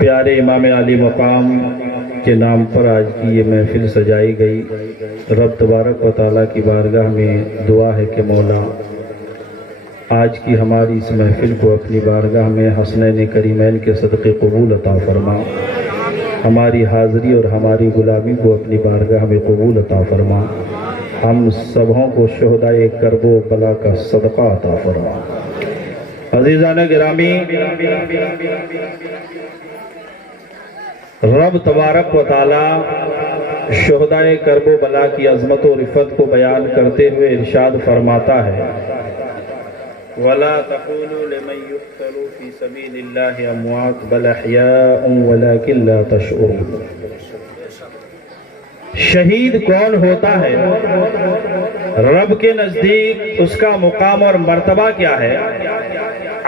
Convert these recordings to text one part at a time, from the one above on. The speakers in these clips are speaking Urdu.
پیارے امام علی مقام کے نام پر آج کی یہ محفل سجائی گئی۔ رب تبارک و تعالیٰ کی بارگاہ میں دعا ہے کہ مولا آج کی ہماری اس محفل کو اپنی بارگاہ میں حسنین کریمین کے صدقے قبول عطا فرما، ہماری حاضری اور ہماری غلامی کو اپنی بارگاہ میں قبول عطا فرما، ہم سبوں کو شہدائے کرب و بلا کا صدقہ عطا فرما۔ عزیزان گرامی، رب تبارک و تعالی شہدائے کرب و بلا کی عظمت و رفت کو بیان کرتے ہوئے ارشاد فرماتا ہے وَلَا تَقُولُوا لِمَنْ يُقْتَلُ فِي سَبِيلِ اللَّهِ أَمْوَاتٌ بَلْ أَحْيَاءٌ وَلَكِنْ لَا تَشْعُرُونَ۔ شہید کون ہوتا ہے؟ رب کے نزدیک اس کا مقام اور مرتبہ کیا ہے؟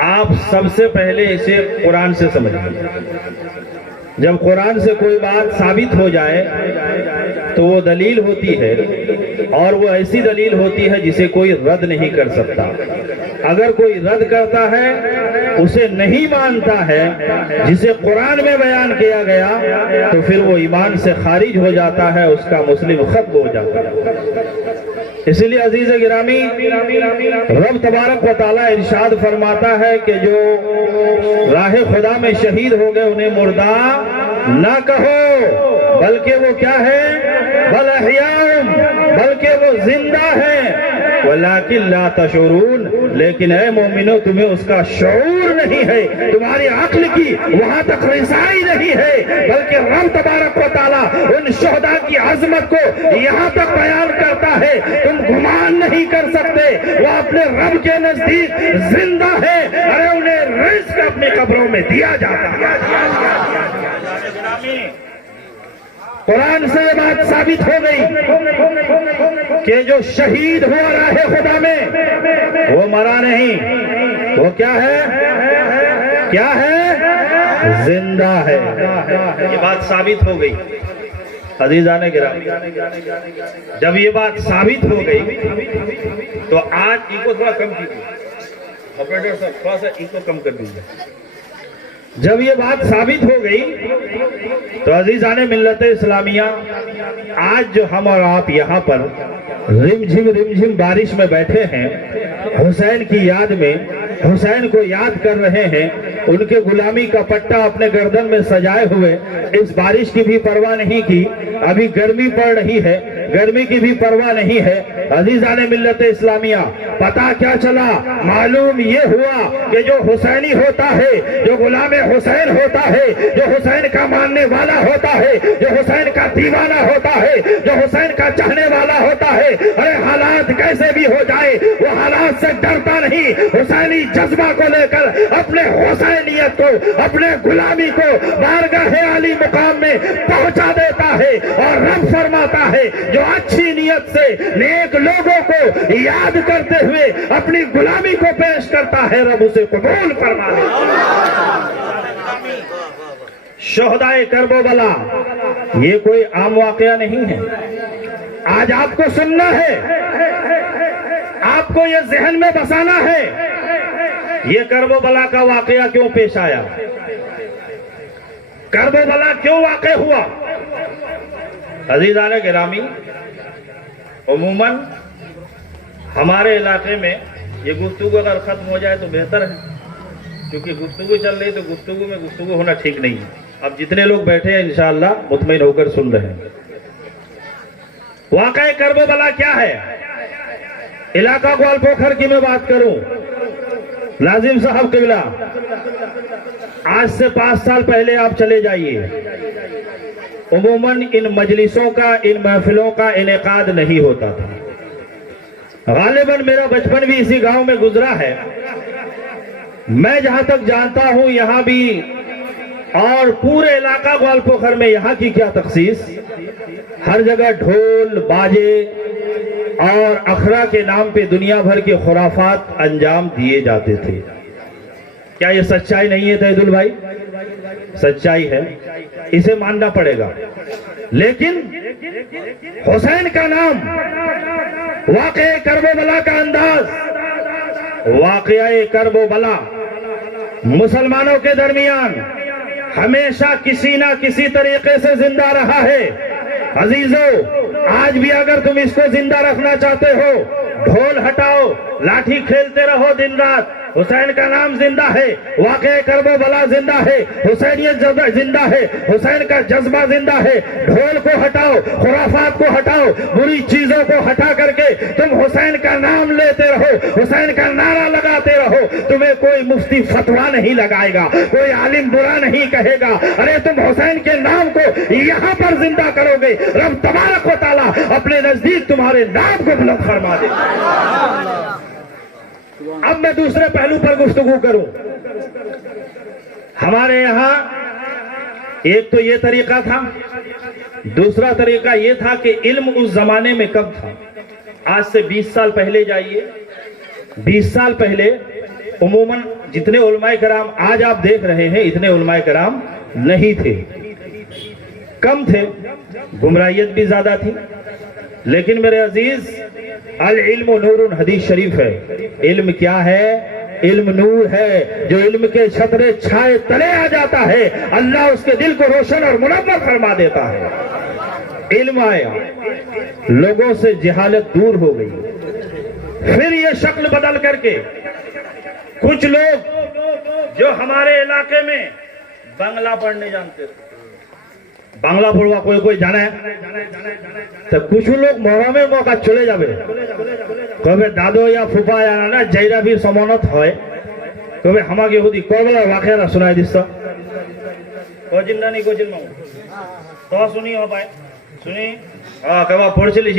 آپ سب سے پہلے اسے قرآن سے سمجھیں۔ جب قرآن سے کوئی بات ثابت ہو جائے تو وہ دلیل ہوتی ہے، اور وہ ایسی دلیل ہوتی ہے جسے کوئی رد نہیں کر سکتا۔ اگر کوئی رد کرتا ہے، اسے نہیں مانتا ہے جسے قرآن میں بیان کیا گیا، تو پھر وہ ایمان سے خارج ہو جاتا ہے، اس کا مسلم ختم ہو جاتا ہے۔ اس لیے عزیز گرامی، رب تبارک و تعالیٰ ارشاد فرماتا ہے کہ جو راہ خدا میں شہید ہو گئے انہیں مردہ نہ کہو، بلکہ وہ کیا ہے؟ بل احیاء، بلکہ وہ زندہ ہے، ولیکن لا تشعرون، لیکن اے مومنو تمہیں اس کا شعور نہیں ہے، تمہاری عقل کی وہاں تک رسائی نہیں ہے، بلکہ رب تبارک و تعالیٰ ان شہداء کی عظمت کو یہاں تک بیان کرتا ہے تم گمان نہیں کر سکتے، وہ اپنے رب کے نزدیک زندہ ہے، ارے انہیں رزق اپنی قبروں میں دیا جاتا ہے۔ قرآن سے یہ بات ثابت ہو گئی کہ جو شہید ہوا راہ خدا میں وہ مرا نہیں، وہ کیا ہے؟ کیا ہے؟ زندہ ہے۔ یہ بات ثابت ہو گئی۔ عزیزان گرامی، جب یہ بات ثابت ہو گئی تو آج ایکو تھوڑا کم کیجیے، آپریٹر صاحب تھوڑا سا ایکو کم کر دیجیے۔ جب یہ بات ثابت ہو گئی تو عزیزان ملت اسلامیہ، آج جو ہم اور آپ یہاں پر رمجھم بارش میں بیٹھے ہیں، حسین کی یاد میں حسین کو یاد کر رہے ہیں، ان کے غلامی کا پٹا اپنے گردن میں سجائے ہوئے اس بارش کی بھی پرواہ نہیں کی۔ ابھی گرمی پڑ رہی ہے، گرمی کی بھی پرواہ نہیں ہے۔ عزیزان ملت اسلامیہ، پتہ کیا چلا؟ معلوم یہ ہوا کہ جو حسینی ہوتا ہے، جو غلام حسین ہوتا ہے، جو حسین کا ماننے والا ہوتا ہے، جو حسین کا دیوانہ ہوتا ہے، جو حسین کا چاہنے والا ہوتا ہے، ارے حالات کیسے بھی ہو جائے وہ حالات سے ڈرتا نہیں، حسینی جذبہ کو لے کر اپنے حسینیت کو، اپنے غلامی کو بارگاہ علی مقام میں پہنچا دیتا ہے، اور رب فرماتا ہے جو اچھی نیت سے نیک لوگوں کو یاد کرتے ہوئے اپنی غلامی کو پیش کرتا ہے، رب اسے قبول فرما لیتا۔ شہدائے کرب و بلا یہ کوئی عام واقعہ نہیں ہے، آج آپ کو سننا ہے، آپ کو یہ ذہن میں بسانا ہے یہ کرب و بلا کا واقعہ کیوں پیش آیا، کرب و بلا کیوں واقع ہوا۔ عزیزان گرامی، عموماً ہمارے علاقے میں یہ گفتگو اگر ختم ہو جائے تو بہتر ہے، کیونکہ گفتگو چل رہی تو گفتگو میں گفتگو ہونا ٹھیک نہیں ہے۔ اب جتنے لوگ بیٹھے ہیں انشاءاللہ مطمئن ہو کر سن رہے ہیں۔ واقعہ کرب و بلا کیا ہے؟ علاقہ گوالپوکھر کی میں بات کروں، ناظم صاحب قبلہ، آج سے 5 سال پہلے آپ چلے جائیے، عموماً ان مجلسوں کا، ان محفلوں کا انعقاد نہیں ہوتا تھا۔ غالباً میرا بچپن بھی اسی گاؤں میں گزرا ہے، میں جہاں تک جانتا ہوں یہاں بھی، اور پورے علاقہ گوالپوکھر میں یہاں کی کیا تخصیص، ہر جگہ ڈھول باجے اور اخرا کے نام پہ دنیا بھر کے خرافات انجام دیے جاتے تھے۔ کیا یہ سچائی نہیں ہے تیدل بھائی؟ سچائی ہے، اسے ماننا پڑے گا۔ لیکن حسین کا نام، واقعہ کرب و بلا کا انداز، واقعہ کرب و بلا مسلمانوں کے درمیان ہمیشہ کسی نہ کسی طریقے سے زندہ رہا ہے۔ عزیزو، آج بھی اگر تم اس کو زندہ رکھنا چاہتے ہو، ڈھول ہٹاؤ، لاٹھی کھیلتے رہو دن رات، حسین کا نام زندہ ہے، واقعہ کربلا زندہ ہے، حسینیت زندہ ہے، حسین کا جذبہ زندہ ہے۔ ڈھول کو ہٹاؤ، خرافات کو ہٹاؤ، بری چیزوں کو ہٹا کر کے تم حسین کا نام لیتے رہو، حسین کا نعرہ لگاتے رہو۔ تمہیں کوئی مفتی فتویٰ نہیں لگائے گا، کوئی عالم برا نہیں کہے گا۔ ارے تم حسین کے نام کو یہاں پر زندہ کرو گے، رب تبارک و تعالیٰ اپنے نزدیک تمہارے نام کو بلند فرما دے۔ اب میں دوسرے پہلو پر گفتگو کروں۔ ہمارے یہاں ایک تو یہ طریقہ تھا، دوسرا طریقہ یہ تھا کہ علم اس زمانے میں کم تھا۔ آج سے 20 سال پہلے جائیے، 20 سال پہلے عموماً جتنے علماء کرام آج آپ دیکھ رہے ہیں اتنے علماء کرام نہیں تھے، کم تھے، گمراہیت بھی زیادہ تھی۔ لیکن میرے عزیز، العلم نور، حدیث شریف ہے۔ علم کیا ہے؟ علم نور ہے، جو علم کے چھترے چھائے تلے آ جاتا ہے اللہ اس کے دل کو روشن اور منور فرما دیتا ہے۔ علم آیا، لوگوں سے جہالت دور ہو گئی، پھر یہ شکل بدل کر کے کچھ لوگ جو ہمارے علاقے میں بنگلہ پڑھنے جانتے تھے، বাংলা পড়বা কই কই জানে তো কিছু লোক মরমে মকা চলে যাবে, কবে দাদু ইয়া ফুফা জানা না জাইরা বীর সমানত হয়, কবে আমাকে হুদি করবলা বাখেরা শোনাই দিস কোজিন না নি কোজিন মাও তো শুনি ও ভাই শুনি কবা পড়ছিলিস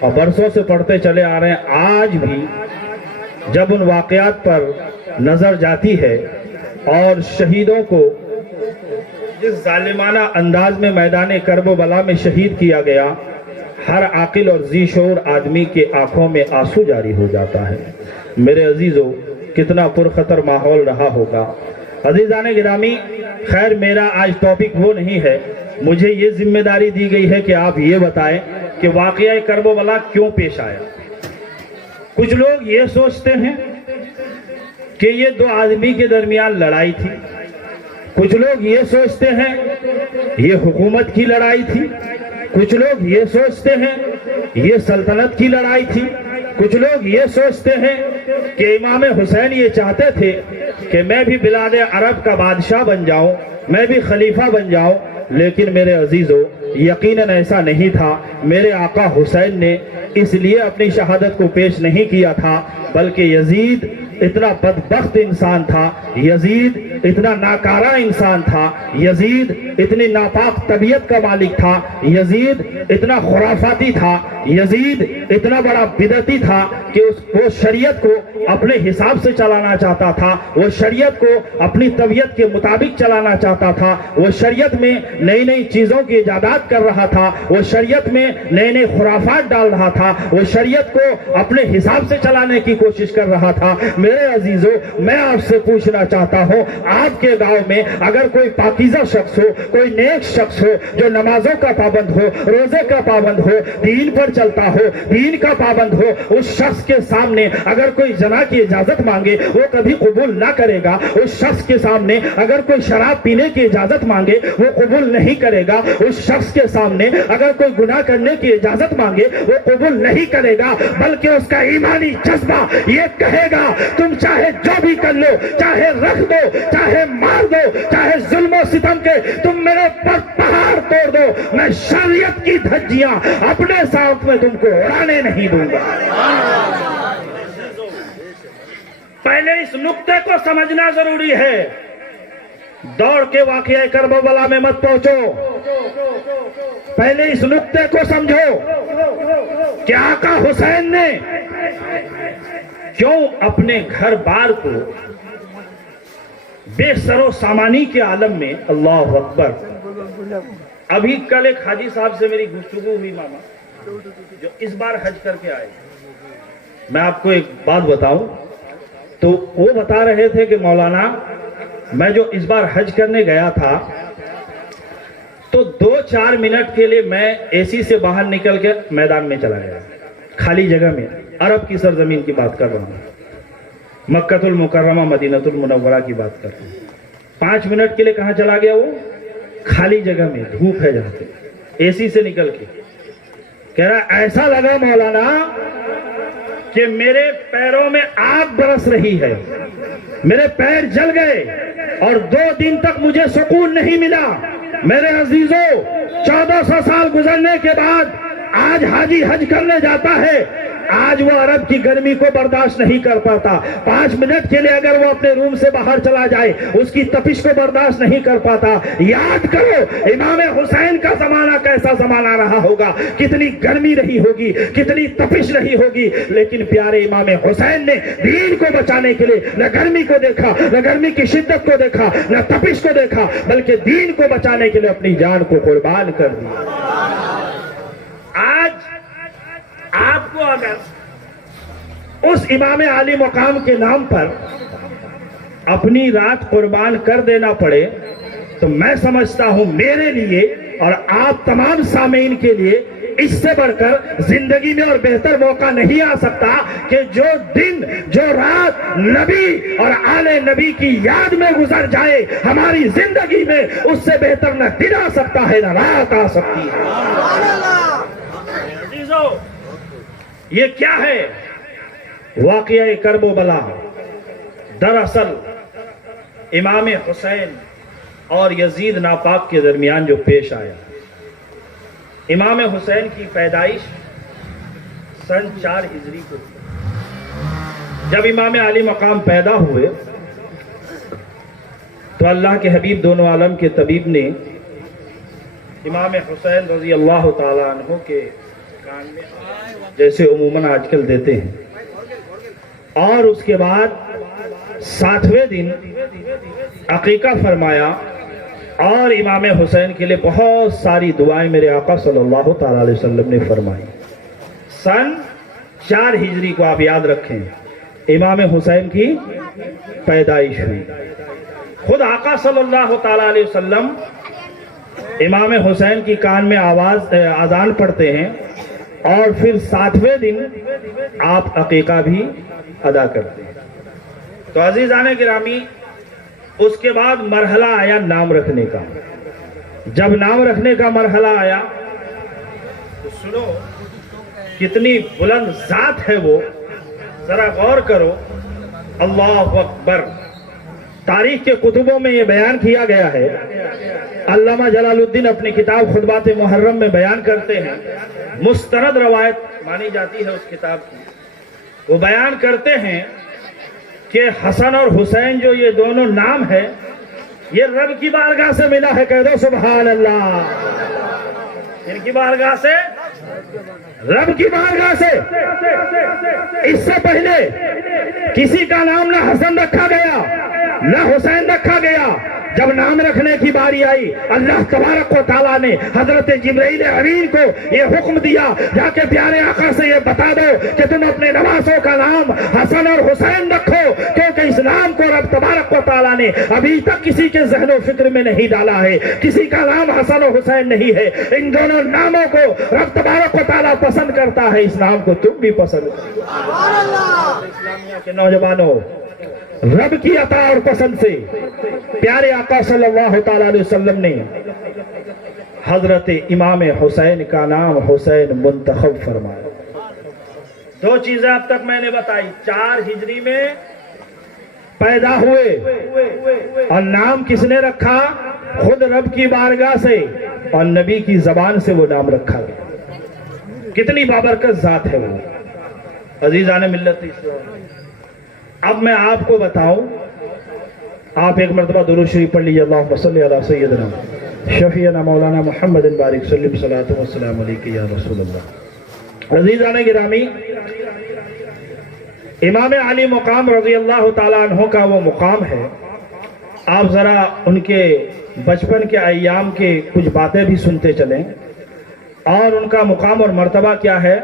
اور برسوں سے پڑھتے چلے آ رہے ہیں. آج بھی جب ان واقعات پر نظر جاتی ہے اور شہیدوں کو جس ظالمانہ انداز میں میدان کرب و بلا میں شہید کیا گیا، ہر عاقل اور ذی شعور آدمی کے آنکھوں میں آنسو جاری ہو جاتا ہے. میرے عزیزو، کتنا پرخطر ماحول رہا ہوگا. عزیزان گرامی، خیر میرا آج ٹاپک وہ نہیں ہے. مجھے یہ ذمہ داری دی گئی ہے کہ آپ یہ بتائیں کہ واقعہ کرب و بلا کیوں پیش آیا. کچھ لوگ یہ سوچتے ہیں کہ یہ دو آدمی کے درمیان لڑائی تھی. کچھ لوگ یہ سوچتے ہیں یہ حکومت کی لڑائی تھی. کچھ لوگ یہ سوچتے ہیں یہ سلطنت کی لڑائی تھی. کچھ لوگ یہ سوچتے ہیں کہ امام حسین یہ چاہتے تھے کہ میں بھی بلاد عرب کا بادشاہ بن جاؤں، میں بھی خلیفہ بن جاؤں. لیکن میرے عزیزو، یقیناً ایسا نہیں تھا. میرے آقا حسین نے اس لیے اپنی شہادت کو پیش نہیں کیا تھا، بلکہ یزید اتنا بدبخت انسان تھا، یزید اتنا ناکارہ انسان تھا، یزید اتنی ناپاک طبیعت کا مالک تھا، یزید اتنا خرافاتی تھا، یزید اتنا بڑا بدعتی تھا کہ وہ شریعت کو اپنے حساب سے چلانا چاہتا تھا. وہ شریعت کو اپنی طبیعت کے مطابق چلانا چاہتا تھا. وہ شریعت میں نئی نئی چیزوں کی ایجادات کر رہا تھا. وہ شریعت میں نئے نئے خرافات ڈال رہا تھا. وہ شریعت کو اپنے حساب سے چلانے کی کوشش کر رہا تھا. میرے عزیزو، میں آپ سے پوچھنا چاہتا ہوں، آپ کے گاؤں میں اگر کوئی پاکیزہ شخص ہو، کوئی نیک شخص ہو، جو نمازوں کا پابند ہو، روزے کا پابند ہو، دین پر چلتا ہو، دین کا پابند ہو، اس شخص کے سامنے اگر کوئی زنا کی اجازت مانگے وہ کبھی قبول نہ کرے گا. اس شخص کے سامنے اگر کوئی شراب پینے کی اجازت مانگے وہ قبول نہیں کرے گا. اس شخص کے سامنے اگر کوئی گناہ کرنے کی اجازت مانگے وہ قبول نہیں کرے گا، بلکہ اس کا ایمانی جذبہ یہ کہے گا تم چاہے جو بھی کر لو، چاہے رکھ دو، چاہے مار دو، چاہے ظلم و ستم کے تم میرے پر پہاڑ توڑ دو، میں شریعت کی دھجیاں اپنے ساتھ میں تم کو اڑانے نہیں دوں گا. پہلے اس نقطے کو سمجھنا ضروری ہے. دوڑ کے واقعہ کرب و بلا میں مت پہنچو. پہلے اس نقطے کو سمجھو کہ آقا حسین نے کیوں اپنے گھر بار کو بے سر و سامانی کے عالم میں. اللہ اکبر. ابھی کل ایک حاجی صاحب سے میری گفتگو ہوئی ماما، جو اس بار حج کر کے آئے. میں آپ کو ایک بات بتاؤں تو وہ بتا رہے تھے کہ مولانا میں جو اس بار حج کرنے گیا تھا تو 2-4 منٹ کے لیے میں اے سی سے باہر نکل کے میدان میں چلا گیا، خالی جگہ میں. عرب کی سرزمین کی بات کر رہا ہوں، مکہ المکرمہ مدینہ المنورہ کی بات کر رہا ہوں. 5 منٹ کے لیے کہاں چلا گیا؟ وہ خالی جگہ میں، دھوپ ہے جہاں پہ، اے سی سے نکل کے کہہ رہا ایسا لگا مولانا کہ میرے پیروں میں آگ برس رہی ہے، میرے پیر جل گئے اور 2 دن تک مجھے سکون نہیں ملا. میرے عزیزو، 1400 سال گزرنے کے بعد آج حاجی حج کرنے جاتا ہے، آج وہ عرب کی گرمی کو برداشت نہیں کر پاتا. 5 منٹ کے لیے اگر وہ اپنے روم سے باہر چلا جائے اس کی تپش کو برداشت نہیں کر پاتا. یاد کرو امام حسین کا زمانہ کیسا زمانہ رہا ہوگا، کتنی گرمی رہی ہوگی، کتنی تپش رہی ہوگی. لیکن پیارے امام حسین نے دین کو بچانے کے لیے نہ گرمی کو دیکھا، نہ گرمی کی شدت کو دیکھا، نہ تپش کو دیکھا، بلکہ دین کو بچانے کے لیے اپنی جان کو قربان کر دی. آج آپ کو اگر اس امام عالی مقام کے نام پر اپنی رات قربان کر دینا پڑے تو میں سمجھتا ہوں میرے لیے اور آپ تمام سامعین کے لیے اس سے بڑھ کر زندگی میں اور بہتر موقع نہیں آ سکتا کہ جو دن، جو رات نبی اور آل نبی کی یاد میں گزر جائے ہماری زندگی میں، اس سے بہتر نہ دن آ سکتا ہے نہ رات آ سکتی ہے. یہ کیا ہے واقعہ کرب و بلا؟ دراصل امام حسین اور یزید ناپاک کے درمیان جو پیش آیا. امام حسین کی پیدائش سن 4 ہجری کو. جب امام علی مقام پیدا ہوئے تو اللہ کے حبیب دونوں عالم کے طبیب نے امام حسین رضی اللہ تعالیٰ عنہ کے کان میں جیسے عموماً آج کل دیتے ہیں، اور اس کے بعد 7ویں دن عقیقہ فرمایا، اور امام حسین کے لیے بہت ساری دعائیں میرے آقا صلی اللہ تعالی علیہ وسلم نے فرمائی۔ سن 4 ہجری کو آپ یاد رکھیں امام حسین کی پیدائش ہوئی۔ خود آقا صلی اللہ تعالی علیہ وسلم امام حسین کی کان میں اذان پڑھتے ہیں، اور پھر 7ویں دن آپ عقیقہ بھی ادا کرتے ہیں۔ تو عزیزان گرامی، اس کے بعد مرحلہ آیا نام رکھنے کا۔ جب نام رکھنے کا مرحلہ آیا تو سنو کتنی بلند ذات ہے وہ، ذرا غور کرو۔ اللہ اکبر۔ تاریخ کے کتبوں میں یہ بیان کیا گیا ہے، علامہ جلال الدین اپنی کتاب خطبات محرم میں بیان کرتے ہیں، مستند روایت مانی جاتی ہے اس کتاب کی۔ وہ بیان کرتے ہیں کہ حسن اور حسین جو یہ دونوں نام ہے، یہ رب کی بارگاہ سے ملا ہے۔ کہہ دو سبحان اللہ۔ ان کی بارگاہ سے، رب کی بارگاہ سے۔ اس سے پہلے کسی کا نام نہ حسن رکھا گیا نہ حسین رکھا گیا۔ جب نام رکھنے کی باری آئی، اللہ تبارک و تعالیٰ نے حضرت جبرائیل امین کو یہ حکم دیا، جا کے پیارے آقا سے یہ بتا دو کہ تم اپنے نواسوں کا نام حسن اور حسین رکھو، کیونکہ اس نام کو رب تبارک و تعالیٰ نے ابھی تک کسی کے ذہن و فکر میں نہیں ڈالا ہے۔ کسی کا نام حسن و حسین نہیں ہے۔ ان دونوں ناموں کو رب تبارک و تعالیٰ پسند کرتا ہے، اس نام کو تم بھی پسند کرو۔ اسلامیہ کے نوجوانوں، رب کی عطا اور پسند سے پیارے آقا صلی اللہ تعالی علیہ وسلم نے حضرت امام حسین کا نام حسین منتخب فرمایا۔ 2 چیزیں اب تک میں نے بتائی۔ 4 ہجری میں پیدا ہوئے، اور نام کس نے رکھا؟ خود رب کی بارگاہ سے اور نبی کی زبان سے وہ نام رکھا گیا۔ کتنی بابرکت ذات ہے وہ، عزیزان ملت اسلام۔ اب میں آپ کو بتاؤں، آپ ایک مرتبہ درود شریف پڑھ لیجیے، اللہم صلی علی سیدنا شفیعنا مولانا محمد بارک سلم صلاۃ و السلام علیک یا رسول اللہ۔ عزیزان گرامی، امام علی مقام رضی اللہ تعالیٰ عنہ کا وہ مقام ہے۔ آپ ذرا ان کے بچپن کے ایام کے کچھ باتیں بھی سنتے چلیں، اور ان کا مقام اور مرتبہ کیا ہے۔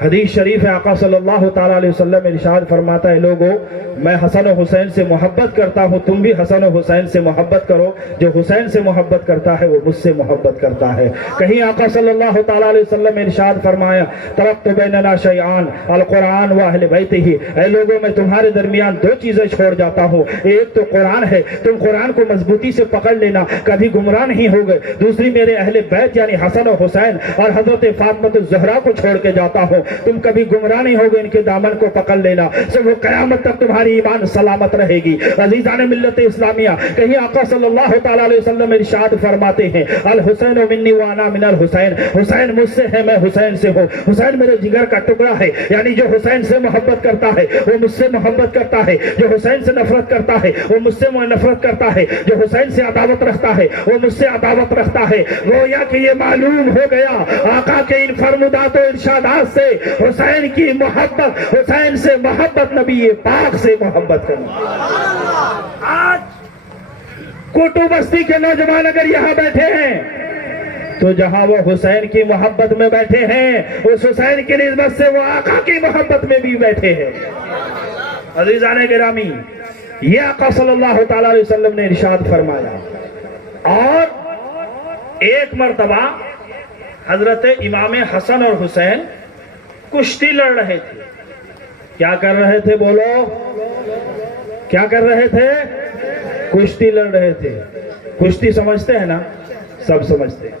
حدیث شریف ہے، آقا صلی اللہ تعالیٰ علیہ وسلم ارشاد فرماتا ہے، لوگو میں حسن و حسین سے محبت کرتا ہوں، تم بھی حسن و حسین سے محبت کرو۔ جو حسین سے محبت کرتا ہے وہ مجھ سے محبت کرتا ہے۔ کہیں آقا صلی اللہ تعالیٰ علیہ وسلم ارشاد فرمایا، ترکت بیننا شیئان القرآن و اہل بیتہ، اے لوگو میں تمہارے درمیان 2 چیزیں چھوڑ جاتا ہوں۔ ایک تو قرآن ہے، تم قرآن کو مضبوطی سے پکڑ لینا، کبھی گمراہ نہیں ہوگے۔ دوسری میرے اہل بیت یعنی حسن و حسین اور حضرت فاطمہ الزہرا کو چھوڑ کے جاتا ہوں، تم کبھی گمراہ نہیں ہوگے، ان کے دامن کو پکڑ لینا، سب وہ قیامت تک تمہاری ایمان سلامت رہے گی۔ عزیزان ملت اسلامیہ، کہیں آقا صلی اللہ تعالیٰ علیہ وسلم ارشاد فرماتے ہیں، الحسین منی وانا من الحسین، حسین مجھ سے ہے، میں حسین سے ہوں۔ حسین میرے جگر کا ٹکڑا ہے، یعنی جو حسین سے محبت کرتا ہے وہ مجھ سے محبت کرتا ہے، جو حسین سے نفرت کرتا ہے وہ مجھ سے نفرت کرتا ہے، جو حسین سے عداوت رکھتا ہے وہ مجھ سے عداوت رکھتا ہے۔ گویا کہ یہ معلوم ہو گیا آقا کے ان فرمودات و ارشادات سے، حسین کی محبت، حسین سے محبت، نبی پاک سے محبت کرنا۔ آج کوٹو بستی کے نوجوان اگر یہاں بیٹھے ہیں تو جہاں وہ حسین کی محبت میں بیٹھے ہیں، اس حسین کی نسبت سے وہ آقا کی محبت میں بھی بیٹھے ہیں۔ عزیزان گرامی، یہ آقا صلی اللہ تعالی علیہ وسلم نے ارشاد فرمایا۔ اور ایک مرتبہ حضرت امام حسن اور حسین کشتی لڑ رہے تھے۔ کیا کر رہے تھے؟ بولو، کیا کر رہے تھے؟ کشتی لڑ رہے تھے۔ کشتی سمجھتے ہیں نا؟ سب سمجھتے ہیں۔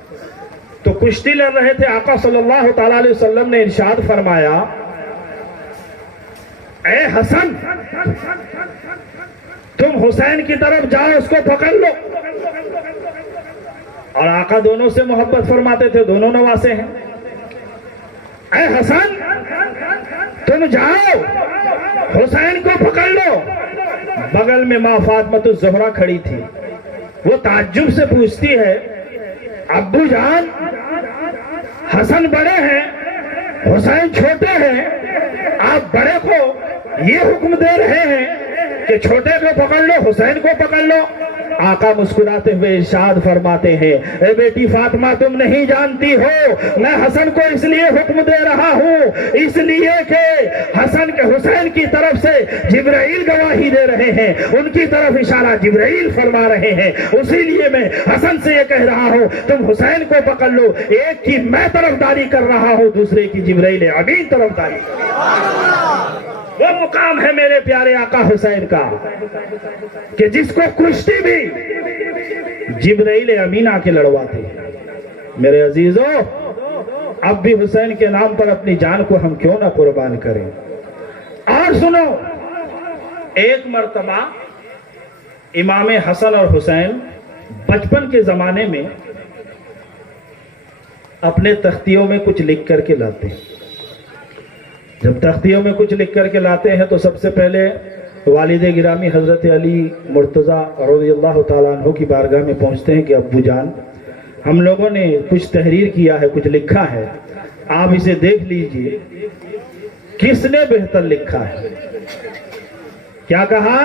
تو کشتی لڑ رہے تھے، آقا صلی اللہ تعالی علیہ وسلم نے ارشاد فرمایا، اے حسن، تم حسین کی طرف جاؤ، اس کو پکڑ لو۔ اور آقا دونوں سے محبت فرماتے تھے، دونوں نواسے ہیں۔ اے حسن، تم جاؤ، حسین کو پکڑ لو۔ بغل میں ماں فاطمہ الزہرا کھڑی تھی، وہ تعجب سے پوچھتی ہے، ابو جان، حسن بڑے ہیں، حسین چھوٹے ہیں، آپ بڑے کو یہ حکم دے رہے ہیں کہ چھوٹے کو پکڑ لو، حسین کو پکڑ لو۔ آقا مسکراتے ہوئے ارشاد فرماتے ہیں، اے بیٹی فاطمہ تم نہیں جانتی ہو، میں حسن کو اس لیے حکم دے رہا ہوں اس لیے کہ حسین کی طرف سے جبرائیل گواہی دے رہے ہیں، ان کی طرف اشارہ جبرائیل فرما رہے ہیں، اسی لیے میں حسن سے یہ کہہ رہا ہوں تم حسین کو پکڑ لو۔ ایک کی میں طرفداری کر رہا ہوں، دوسرے کی جبرائیل امین طرفداری کر رہا ہوں۔ وہ مقام ہے میرے پیارے آقا حسین کا کہ جس کو کشتی بھی جبرائیل امین آ کے لڑواتے ہیں۔ میرے عزیزو، اب بھی حسین کے نام پر اپنی جان کو ہم کیوں نہ قربان کریں۔ اور سنو، ایک مرتبہ امام حسن اور حسین بچپن کے زمانے میں اپنے تختیوں میں کچھ لکھ کر کے لاتے ہیں۔ جب تختیوں میں کچھ لکھ کر کے لاتے ہیں تو سب سے پہلے والد گرامی حضرت علی مرتضیٰ رضی اللہ تعالیٰ عنہ کی بارگاہ میں پہنچتے ہیں کہ ابو جان، ہم لوگوں نے کچھ تحریر کیا ہے، کچھ لکھا ہے، آپ اسے دیکھ لیجئے، کس نے بہتر لکھا ہے؟ کیا کہا؟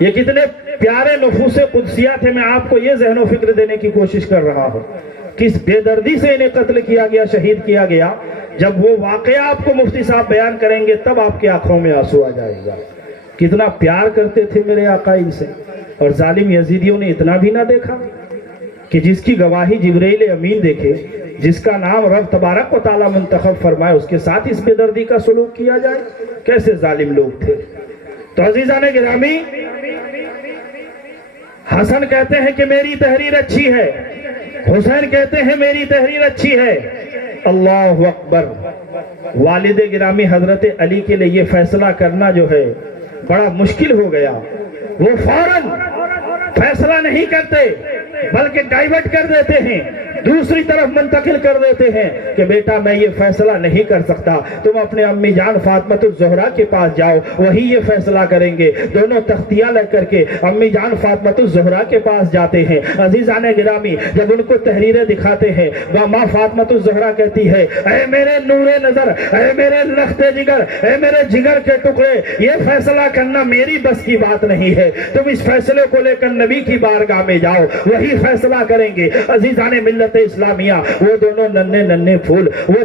یہ کتنے پیارے نفوس قدسیہ تھے، میں آپ کو یہ ذہن و فکر دینے کی کوشش کر رہا ہوں۔ کس بے دردی سے انہیں قتل کیا گیا، شہید کیا گیا۔ جب وہ واقعہ آپ کو مفتی صاحب بیان کریں گے تب آپ کی آنکھوں میں آنسو آ جائے گا۔ کتنا پیار کرتے تھے میرے آقا ان سے، اور ظالم یزیدیوں نے اتنا بھی نہ دیکھا کہ جس کی گواہی جبرائیل امین دیکھے، جس کا نام رب تبارک و تعالی منتخب فرمائے، اس کے ساتھ اس بے دردی کا سلوک کیا جائے۔ کیسے ظالم لوگ تھے۔ تو عزیزان گرامی، حسن کہتے ہیں کہ میری تحریر اچھی ہے، حسین کہتے ہیں میری تحریر اچھی ہے۔ اللہ اکبر۔ والد گرامی حضرت علی کے لیے یہ فیصلہ کرنا جو ہے بڑا مشکل ہو گیا۔ وہ فوراً فیصلہ نہیں کرتے بلکہ ڈائیورٹ کر دیتے ہیں، دوسری طرف منتقل کر دیتے ہیں کہ بیٹا میں یہ فیصلہ نہیں کر سکتا، تم اپنے امی جان فاطمہ الزہرا کے پاس جاؤ، وہی یہ فیصلہ کریں گے۔ دونوں تختیاں لے کر کے امی جان فاطمہ الزہرا کے پاس جاتے ہیں۔ عزیزان گرامی، جب ان کو تحریریں دکھاتے ہیں، ماں فاطمہ الزہرا کہتی ہے، اے میرے نور نظر، اے میرے لخت جگر، اے میرے جگر کے ٹکڑے، یہ فیصلہ کرنا میری بس کی بات نہیں ہے، تم اس فیصلے کو لے کر نبی کی بارگاہ میں جاؤ، وہی فیصلہ کریں گے۔ عزیزان ملت اسلامیہ، وہ دونوں ننھے ننھے پھول، وہ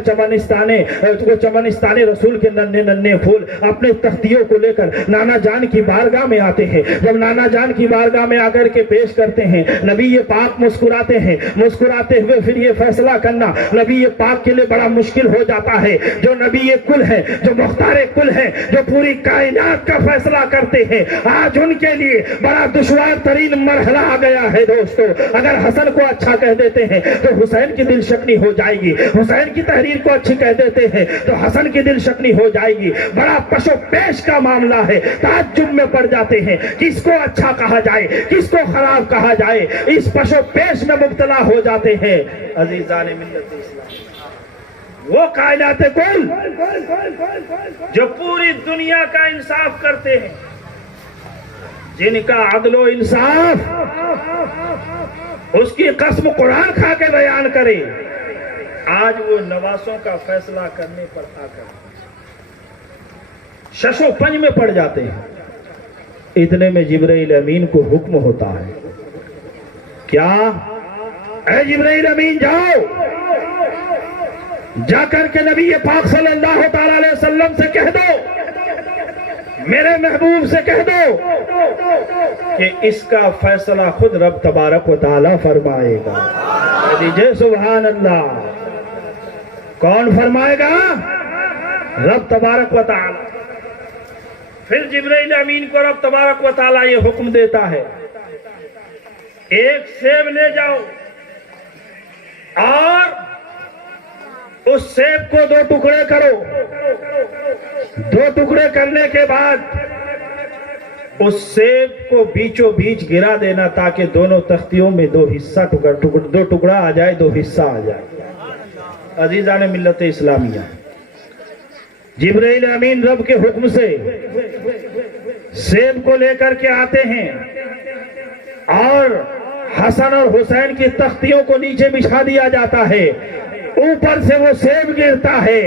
چمنستان رسول کے ننھے ننھے پھول اپنے تختیوں کو لے کر نانا جان کی بارگاہ میں آتے ہیں۔ جب نانا جان کی بارگاہ میں آ کر کے پیش کرتے ہیں، نبی پاک مسکراتے ہیں، مسکراتے ہوئے پھر یہ فیصلہ کرنا نبی پاک کے لیے بڑا مشکل ہو جاتا ہے۔ جو نبی کل ہے، جو مختار کل ہے، جو پوری کائنات کا فیصلہ کرتے ہیں، آج ان کے لیے بڑا دشوار ترین مرحلہ آ گیا ہے۔ دوستو، اگر حسن کو اچھا کہہ دیتے ہیں تو حسین کی دل شکنی ہو جائے گی، حسین کی تحریر کو اچھی کہہ دیتے ہیں تو حسن کی دل شکنی ہو جائے گی۔ بڑا پش و پیش کا معاملہ ہے، تعجب میں پڑ جاتے ہیں کس کو اچھا کہا جائے، کس کو خراب کہا جائے، اس پش و پیش میں مبتلا ہو جاتے ہیں۔ عزیزان ملت اسلام، وہ کائنات کل جو پوری دنیا کا انصاف کرتے ہیں، جن کا عدل و انصاف اس کی قسم قرآن کھا کے بیان کرے، آج وہ نواسوں کا فیصلہ کرنے پر آ کر شش و پنج میں پڑ جاتے ہیں۔ اتنے میں جبرائیل امین کو حکم ہوتا ہے، کیا؟ اے جبرائیل امین جاؤ، جا کر کے نبی پاک صلی اللہ تعالی علیہ وسلم سے کہہ دو، میرے محبوب سے کہہ دو کہ اس کا فیصلہ خود رب تبارک و تعالی فرمائے گا۔ دیجئے سبحان اللہ۔ کون فرمائے گا؟ رب تبارک و تعالی۔ پھر جبرائیل امین کو رب تبارک و تعالی یہ حکم دیتا ہے، ایک سیب لے جاؤ اور اس سیب کو دو ٹکڑے کرو، دو ٹکڑے کرنے کے بعد اس سیب کو بیچوں بیچ گرا دینا تاکہ دونوں تختیوں میں دو ٹکڑا آ جائے، دو حصہ آ جائے۔ عزیزان ملت اسلامیہ، جبرائیل امین رب کے حکم سے سیب کو لے کر کے آتے ہیں اور حسن اور حسین کی تختیوں کو نیچے بچھا دیا جاتا ہے۔ اوپر سے وہ سیب گرتا ہے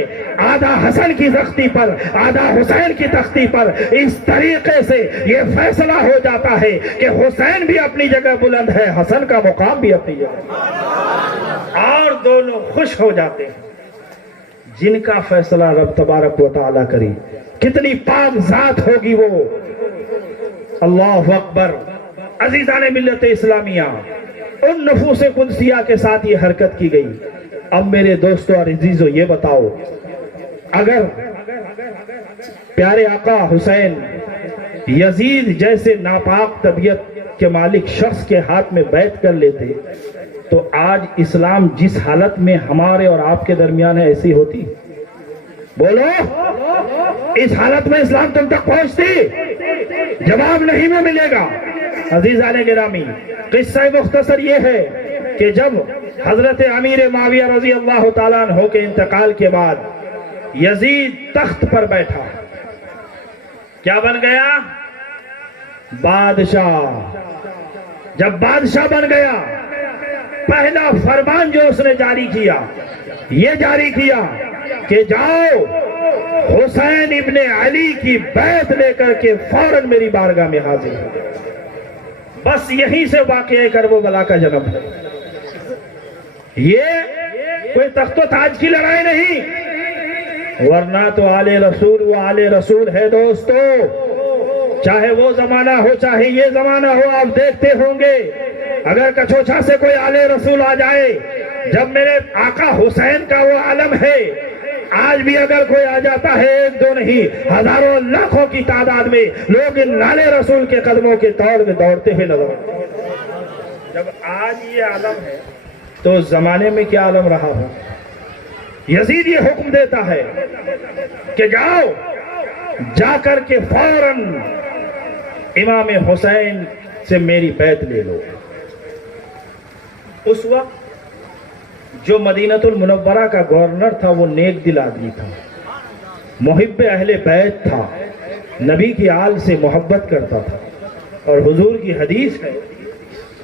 آدھا حسن کی تختی پر آدھا حسین کی تختی پر. اس طریقے سے یہ فیصلہ ہو جاتا ہے کہ حسین بھی اپنی جگہ بلند ہے, حسن کا مقام بھی اپنی جگہ, اور دونوں خوش ہو جاتے ہیں. جن کا فیصلہ رب تبارک و تعالیٰ کری, کتنی پاک ذات ہوگی وہ. اللہ اکبر. عزیزان ملت اسلامیہ, ان نفوس قدسیہ کے ساتھ یہ حرکت کی گئی. اب میرے دوستو اور عزیزو یہ بتاؤ, اگر پیارے آقا حسین یزید جیسے ناپاک طبیعت کے مالک شخص کے ہاتھ میں بیعت کر لیتے تو آج اسلام جس حالت میں ہمارے اور آپ کے درمیان ہے ایسی ہوتی؟ بولو, اس حالت میں اسلام تم تک پہنچتی؟ جواب نہیں میں ملے گا. عزیزان گرامی, قصہ مختصر یہ ہے کہ جب حضرت امیر معاویہ رضی اللہ تعالیٰ عنہ کے انتقال کے بعد یزید تخت پر بیٹھا, کیا بن گیا؟ بادشاہ. جب بادشاہ بن گیا, پہلا فرمان جو اس نے جاری کیا یہ جاری کیا کہ جاؤ حسین ابن علی کی بیعت لے کر کے فوراً میری بارگاہ میں حاضر ہو. بس یہیں سے واقعہ کربلا کا جنم ہے. یہ کوئی تخت و تاج کی لڑائی نہیں, ورنہ تو آل رسول و آل رسول ہے دوستو. چاہے وہ زمانہ ہو چاہے یہ زمانہ ہو, آپ دیکھتے ہوں گے اگر کچوچا سے کوئی آل رسول آ جائے, جب میرے آقا حسین کا وہ عالم ہے, آج بھی اگر کوئی آ جاتا ہے, ایک دو نہیں ہزاروں لاکھوں کی تعداد میں لوگ ان لال رسول کے قدموں کے طور میں دوڑتے ہوئے نظر آتے ہیں. جب آج یہ عالم ہے تو زمانے میں کیا عالم رہا ہو. یزید یہ حکم دیتا ہے کہ جاؤ جا کر کے فوراً امام حسین سے میری بیعت لے لو. اس وقت جو مدینہ المنورہ کا گورنر تھا وہ نیک دل آدمی تھا, محب اہل بیت تھا, نبی کی آل سے محبت کرتا تھا, اور حضور کی حدیث ہے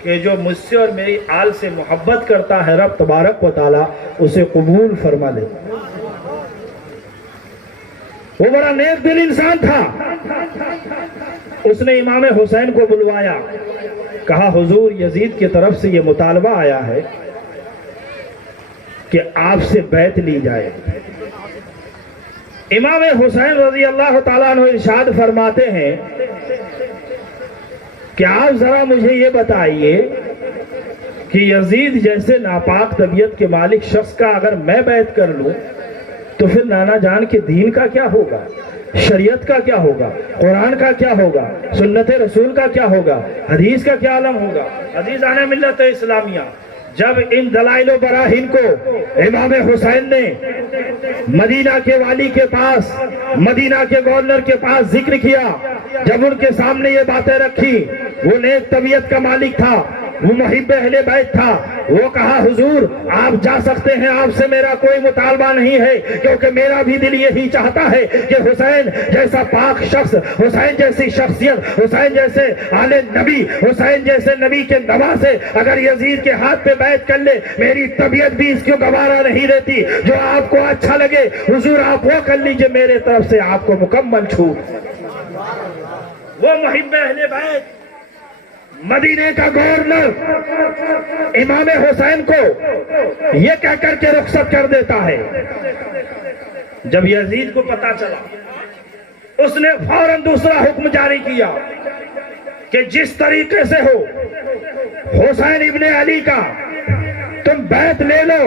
کہ جو مجھ سے اور میری آل سے محبت کرتا ہے رب تبارک و تعالیٰ اسے قبول فرما لے. وہ بڑا نیک دل انسان تھا. اس نے امام حسین کو بلوایا, کہا حضور یزید کی طرف سے یہ مطالبہ آیا ہے کہ آپ سے بیعت لی جائے. امام حسین رضی اللہ تعالیٰ عنہ ارشاد فرماتے ہیں کہ آپ ذرا مجھے یہ بتائیے کہ یزید جیسے ناپاک طبیعت کے مالک شخص کا اگر میں بیعت کر لوں تو پھر نانا جان کے دین کا کیا ہوگا, شریعت کا کیا ہوگا, قرآن کا کیا ہوگا, سنت رسول کا کیا ہوگا, حدیث کا کیا عالم ہوگا. عزیزان ملت اسلامیہ, جب ان دلائل و براہین کو امام حسین نے مدینہ کے والی کے پاس, مدینہ کے گورنر کے پاس ذکر کیا, جب ان کے سامنے یہ باتیں رکھی, وہ نیک طبیعت کا مالک تھا, وہ محب اہل بیت تھا, وہ کہا حضور آپ جا سکتے ہیں, آپ سے میرا کوئی مطالبہ نہیں ہے, کیونکہ میرا بھی دل یہی چاہتا ہے کہ حسین جیسا پاک شخص, حسین جیسی شخصیت, حسین جیسے آل نبی, حسین جیسے نبی کے نواسے اگر یزید کے ہاتھ پہ بیعت کر لے, میری طبیعت بھی اس کو گوارا نہیں رہتی. جو آپ کو اچھا لگے حضور آپ وہ کر لیجئے, میرے طرف سے آپ کو مکمل چھوٹ. وہ محب اہل بیت مدینے کا گورنر امام حسین کو یہ کہہ کر کے رخصت کر دیتا ہے. جب یزید کو پتا چلا, اس نے فوراً دوسرا حکم جاری کیا کہ جس طریقے سے ہو حسین ابن علی کا تم بیعت لے لو,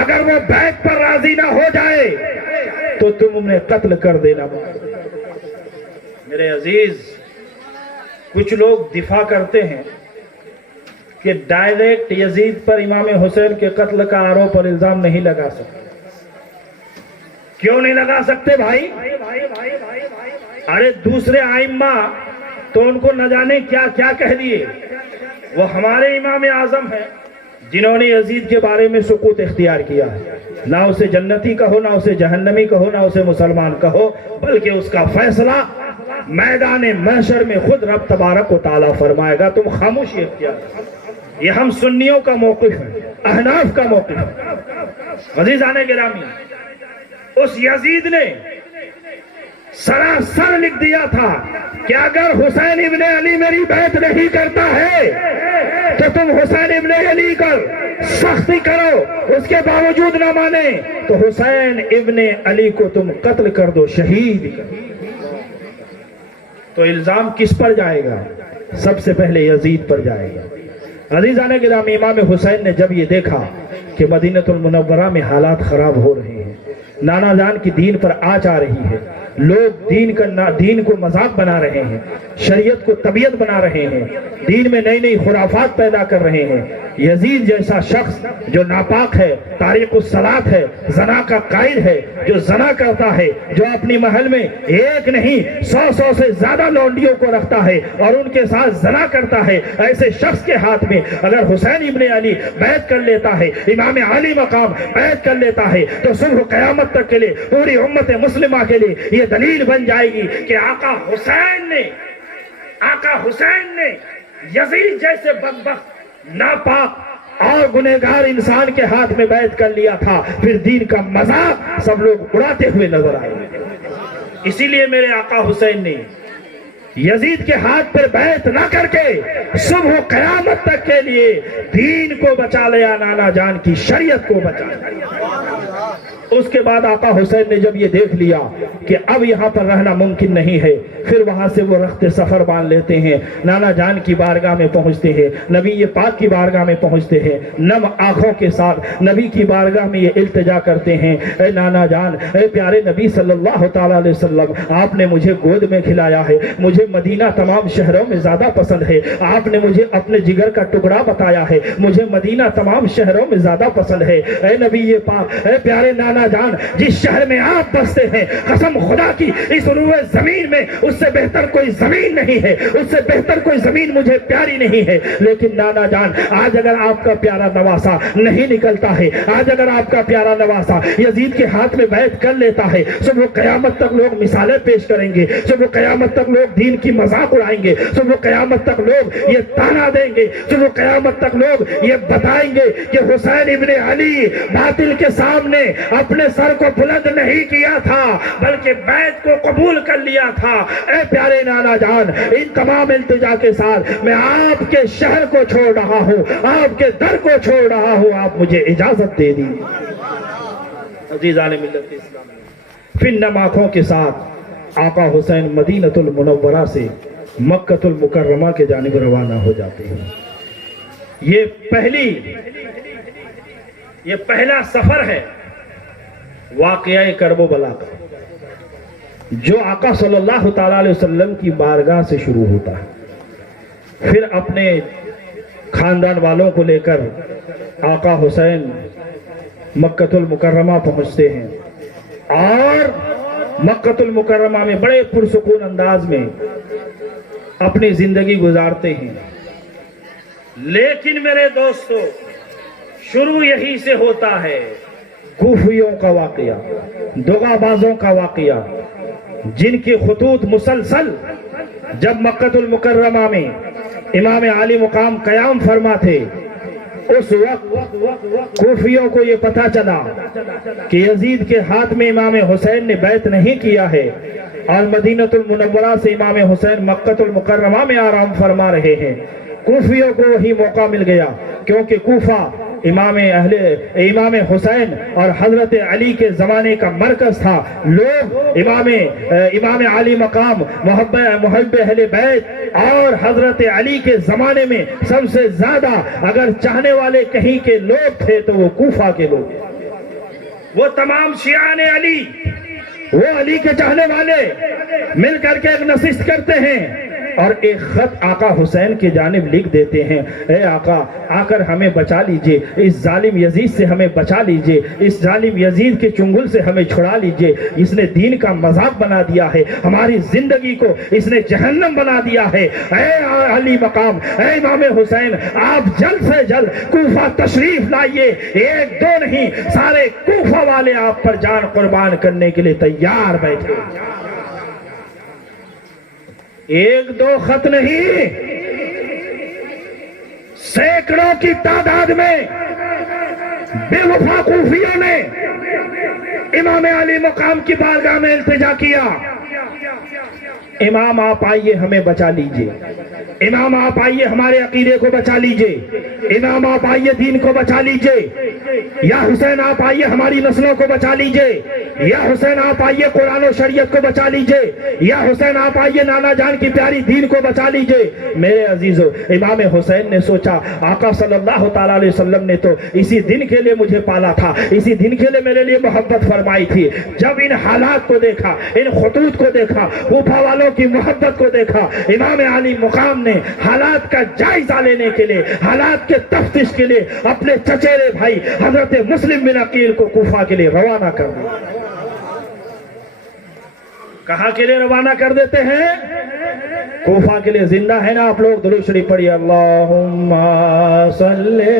اگر وہ بیعت پر راضی نہ ہو جائے تو تم انہیں قتل کر دینا. میرے عزیز, کچھ لوگ دفاع کرتے ہیں کہ ڈائریکٹ یزید پر امام حسین کے قتل کا آروپ اور الزام نہیں لگا سکتے. کیوں نہیں لگا سکتے بھائی؟ ارے دوسرے ائمہ تو ان کو نہ جانے کیا کیا کہہ دیے. وہ ہمارے امام اعظم ہیں جنہوں نے یزید کے بارے میں سکوت اختیار کیا ہے. نہ اسے جنتی کہو, نہ اسے جہنمی کہو, نہ اسے مسلمان کہو, بلکہ اس کا فیصلہ میدان محشر میں خود رب تبارک و تعالیٰ فرمائے گا. تم خاموشی اختیار. یہ ہم سنیوں کا موقف ہے. احناف کا موقف. عزیزان گرامی، اس یزید نے سراسر لکھ دیا تھا کہ اگر حسین ابن علی میری بیعت نہیں کرتا ہے تو تم حسین ابن علی کر سختی کرو، اس کے باوجود نہ مانے تو حسین ابن علی کو تم قتل کر دو، شہید کر. تو الزام کس پر جائے گا؟ سب سے پہلے یزید پر جائے گا. عزیزان گرامی، امام حسین نے جب یہ دیکھا کہ مدینہ المنورہ میں حالات خراب ہو رہے ہیں، نانا جان کی دین پر آنچ آ رہی ہے، لوگ دین کو مذاق بنا رہے ہیں، شریعت کو طبیعت بنا رہے ہیں، دین میں نئی نئی خرافات پیدا کر رہے ہیں. یزید جیسا شخص جو ناپاک ہے، تاریک الصلاۃ ہے، زنا کا قائل ہے، جو زنا کرتا ہے، جو اپنی محل میں ایک نہیں 100 سے زیادہ لونڈیوں کو رکھتا ہے اور ان کے ساتھ زنا کرتا ہے، ایسے شخص کے ہاتھ میں اگر حسین ابن علی بیعت کر لیتا ہے، امام علی مقام بیعت کر لیتا ہے، تو صبح قیامت تک کے لیے پوری امت مسلمہ کے لیے یہ دلیل بن جائے گی کہ آقا حسین نے یزید جیسے بدبخت، ناپاک اور گنہگار انسان کے ہاتھ میں بیعت کر لیا تھا. پھر دین کا مذاق سب لوگ اڑاتے ہوئے نظر آئے. اسی لیے میرے آقا حسین نے یزید کے ہاتھ پر بیعت نہ کر کے صبح قیامت تک کے لیے دین کو بچا لیا، نانا جان کی شریعت کو بچا لیا. اس کے بعد آقا حسین نے جب یہ دیکھ لیا کہ اب یہاں پر رہنا ممکن نہیں ہے، پھر وہاں سے وہ رخت سفر باندھ لیتے ہیں، نانا جان کی بارگاہ میں پہنچتے ہیں، نبی پاک کی بارگاہ میں پہنچتے ہیں، نم آنکھوں کے ساتھ نبی کی بارگاہ میں یہ التجا کرتے ہیں، اے نانا جان، اے پیارے نبی صلی اللہ تعالیٰ علیہ وسلم، آپ نے مجھے گود میں کھلایا ہے، مجھے مدینہ تمام شہروں میں زیادہ پسند ہے، آپ نے مجھے اپنے جگر کا ٹکڑا بتایا ہے، مجھے مدینہ تمام شہروں میں زیادہ پسند ہے. اے نبی پاک، اے پیارے نانا جان، جس شہر میں آپ بستے ہیں، قسم خدا کی اس روئے زمین میں اس سے بہتر کوئی زمین نہیں ہے، اس سے بہتر کوئی زمین مجھے پیاری نہیں ہے. لیکن نانا جان، آج اگر آپ کا پیارا نواسا نہیں نکلتا ہے، آج اگر آپ کا پیارا نواسا یزید کے ہاتھ میں بیعت کر لیتا ہے، صبح قیامت تک لوگ مثالیں پیش کریں گے، صبح قیامت تک لوگ دین کی مذاق اڑائیں گے، صبح قیامت تک لوگ یہ تانا دیں گے، صبح قیامت تک لوگ یہ بتائیں گے کہ حسین ابن علی باطل کے سامنے اپنے سر کو بلند نہیں کیا تھا بلکہ بیعت کو قبول کر لیا تھا. اے پیارے نانا جان، ان تمام التجا کے ساتھ میں آپ کے شہر کو چھوڑ رہا ہوں، آپ کے در کو چھوڑ رہا ہوں، آپ مجھے اجازت دے دی. عزیزان ملت اسلامی، پھر نم آنکھوں کے ساتھ آقا حسین مدینہ المنورہ سے مکہ المکرمہ کے جانب روانہ ہو جاتے ہیں. یہ پہلا سفر ہے واقعہ کرب و بلا کا، جو آقا صلی اللہ تعالیٰ علیہ وسلم کی بارگاہ سے شروع ہوتا ہے. پھر اپنے خاندان والوں کو لے کر آقا حسین مکہ المکرمہ پہنچتے ہیں اور مکہ المکرمہ میں بڑے پرسکون انداز میں اپنی زندگی گزارتے ہیں. لیکن میرے دوستو، شروع یہی سے ہوتا ہے، کوفیوں کا واقعہ، دغا بازوں کا واقعہ، جن کے خطوط مسلسل جب مکہ المکرمہ میں امام علی مقام قیام فرما تھے، اس وقت کوفیوں کو یہ پتہ چلا کہ یزید کے ہاتھ میں امام حسین نے بیعت نہیں کیا ہے اور مدینہ المنورہ سے امام حسین مکہ المکرمہ میں آرام فرما رہے ہیں. کوفیوں کو وہی موقع مل گیا، کیونکہ کوفہ امام حسین اور حضرت علی کے زمانے کا مرکز تھا. لوگ امام علی مقام، محب اہل بیت اور حضرت علی کے زمانے میں سب سے زیادہ اگر چاہنے والے کہیں کے لوگ تھے تو وہ کوفہ کے لوگ. وہ تمام شیعان علی، وہ علی کے چاہنے والے مل کر کے ایک نشست کرتے ہیں اور ایک خط آقا حسین کی جانب لکھ دیتے ہیں، اے آقا، آ کر ہمیں بچا لیجئے، اس ظالم یزید سے ہمیں بچا لیجئے، اس ظالم یزید کے چنگل سے ہمیں چھڑا لیجئے. اس نے دین کا مذاق بنا دیا ہے، ہماری زندگی کو اس نے جہنم بنا دیا ہے. اے علی مقام، اے امام حسین، آپ جلد سے جلد کوفہ تشریف لائیے. ایک دو نہیں، سارے کوفہ والے آپ پر جان قربان کرنے کے لیے تیار بیٹھے. ایک دو خط نہیں، سینکڑوں کی تعداد میں بے وفا کوفیوں نے امام علی مقام کی بارگاہ میں التجا کیا، امام آپ آئیے ہمیں بچا لیجئے، امام آپ آئیے ہمارے عقیدے کو بچا لیجئے، امام آپ آئیے دین کو بچا لیجئے، یا حسین آپ آئیے ہماری نسلوں کو بچا لیجئے، یا حسین آپ آئیے قرآن و شریعت کو بچا لیجئے، یا حسین آپ آئیے نانا جان کی پیاری دین کو بچا لیجئے۔ میرے عزیزو، امام حسین نے سوچا آقا صلی اللہ تعالیٰ علیہ وسلم نے تو اسی دن کے لیے مجھے پالا تھا، اسی دن کے لیے میرے لیے محبت فرمائی تھی۔ جب ان حالات کو دیکھا، ان خطوط کو دیکھا، کوفہ والوں کی محبت کو دیکھا، امام علی مقام نے حالات کا جائزہ لینے کے لیے، حالات کے تفتیش کے لیے اپنے چچیرے بھائی حضرت مسلم بن عقیل کو کوفہ کے لیے روانہ کر دیا۔ کہاں کے لیے روانہ کر دیتے ہیں؟ کوفہ کے لیے۔ زندہ ہے نا آپ لوگ؟ درود شریف پڑھیے، اللہم صلی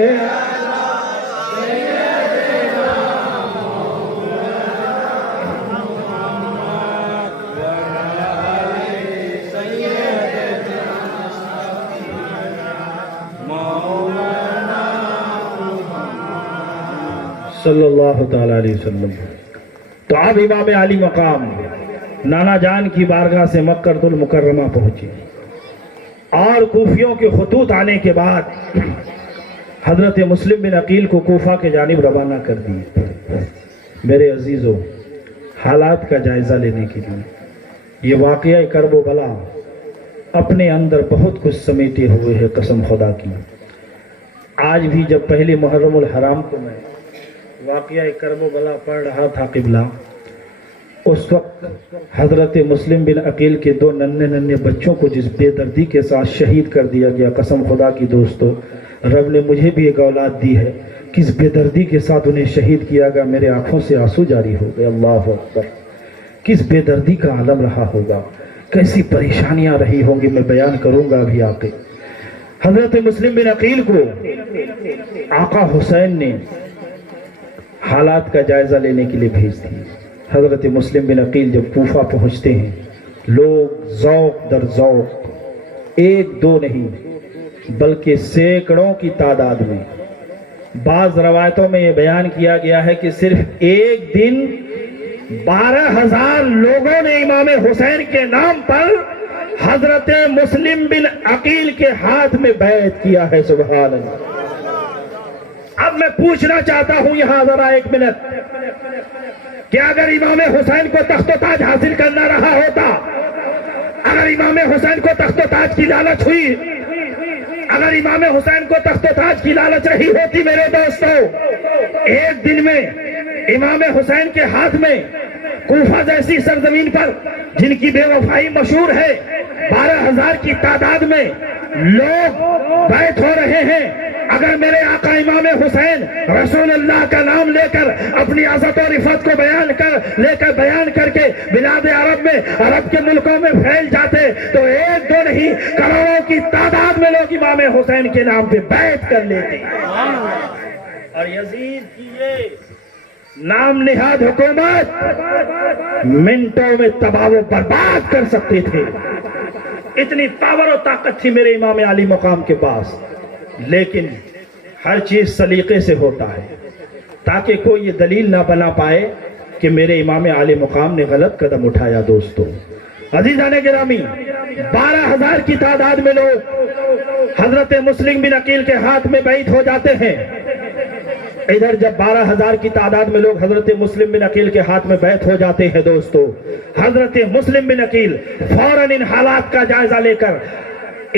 صلی اللہ تعالی علیہ وسلم۔ تو اب امام علی مقام نانا جان کی بارگاہ سے مکہ المکرمہ پہنچے، اور کوفیوں کے خطوط آنے کے بعد حضرت مسلم بن عقیل کو کوفہ کے جانب روانہ کر دیے۔ میرے عزیزو، حالات کا جائزہ لینے کے لیے یہ واقعہ کرب و بلا اپنے اندر بہت کچھ سمیٹے ہوئے ہے، قسم خدا کی۔ آج بھی جب پہلے محرم الحرام کو میں واقعہ کرب و بلا پڑھ رہا تھا قبلہ، اس وقت حضرت مسلم بن عقیل کے دو ننھے بچوں کو جس بے دردی کے ساتھ شہید کر دیا گیا، قسم خدا کی دوستو، رب نے مجھے بھی ایک اولاد دی ہے، کس بے دردی کے ساتھ انہیں شہید کیا گیا، میرے آنکھوں سے آنسو جاری ہو گئے۔ اللہ اکبر، کس بے دردی کا عالم رہا ہوگا، کیسی پریشانیاں رہی ہوں گی، میں بیان کروں گا ابھی آگے۔ حضرت مسلم بن عقیل کو آقا حسین نے حالات کا جائزہ لینے کے لیے بھیج دی۔ حضرت مسلم بن عقیل جب کوفہ پہنچتے ہیں، لوگ ذوق در ذوق، ایک دو نہیں بلکہ سینکڑوں کی تعداد میں، بعض روایتوں میں یہ بیان کیا گیا ہے کہ صرف ایک دن 12,000 لوگوں نے امام حسین کے نام پر حضرت مسلم بن عقیل کے ہاتھ میں بیعت کیا ہے۔ سبحان اللہ۔ اب میں پوچھنا چاہتا ہوں یہاں ذرا ایک منٹ، کہ اگر امام حسین کو تخت و تاج حاصل کرنا رہا ہوتا، اگر امام حسین کو تخت و تاج کی لالچ ہوئی، اگر امام حسین کو تخت و تاج کی لالچ رہی ہوتی میرے دوستو، ایک دن میں امام حسین کے ہاتھ میں کوفہ جیسی سرزمین پر جن کی بے وفائی مشہور ہے، 12,000 کی تعداد میں لوگ بیعت ہو رہے ہیں، اگر میرے آقا امام حسین رسول اللہ کا نام لے کر اپنی عزت و رفعت کو بیان کر کے بلاد عرب میں، عرب کے ملکوں میں پھیل جاتے، تو ایک دو نہیں کروڑوں کی تعداد میں لوگ امام حسین کے نام پہ بیعت کر لیتے، اور یزید کی یہ نام نہاد حکومت منٹوں میں تباہ و برباد کر سکتے تھے۔ اتنی پاور و طاقت تھی میرے امام علی مقام کے پاس، لیکن ہر چیز سلیقے سے ہوتا ہے تاکہ کوئی یہ دلیل نہ بنا پائے کہ میرے امام علی مقام نے غلط قدم اٹھایا۔ دوستو عزیزان گرامی، 12,000 کی تعداد میں لوگ حضرت مسلم بن عقیل کے ہاتھ میں بیعت ہو جاتے ہیں۔ ادھر جب 12,000 کی تعداد میں لوگ حضرت مسلم بن عقیل کے ہاتھ میں بیعت ہو جاتے ہیں، دوستو حضرت مسلم بن عقیل فوراً ان حالات کا جائزہ لے کر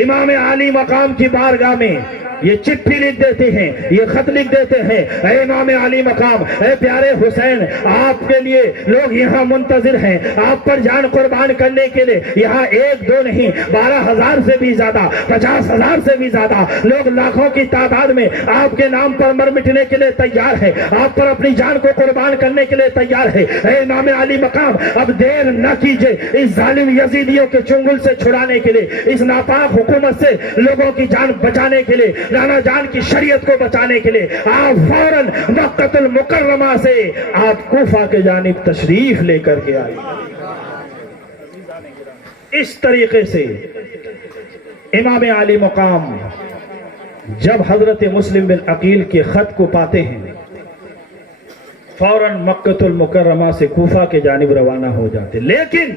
امام علی مقام کی بارگاہ میں یہ چٹھی لکھ دیتے ہیں، یہ خط لکھ دیتے ہیں، اے امام علی مقام، اے پیارے حسین، آپ کے لیے لوگ یہاں منتظر ہیں، آپ پر جان قربان کرنے کے لیے یہاں ایک دو نہیں 12,000 سے بھی زیادہ، 50,000 سے بھی زیادہ لوگ لاکھوں کی تعداد میں آپ کے نام پر مر مٹنے کے لیے تیار ہے، آپ پر اپنی جان کو قربان کرنے کے لیے تیار ہے۔ اے امام علی مقام، اب دیر نہ کیجئے، اس ظالم یزیدیوں کے چنگل سے چھڑانے کے لیے، اس ناپاک حکومت سے لوگوں کی جان بچانے کے لیے، نانا جان کی شریعت کو بچانے کے لیے آپ فوراً مکہ المکرمہ سے آپ کوفہ کے جانب تشریف لے کر کے آئے۔ اس طریقے سے امام علی مقام جب حضرت مسلم بن عقیل کے خط کو پاتے ہیں فوراً مکۃ المکرمہ سے کوفہ کے جانب روانہ ہو جاتے. لیکن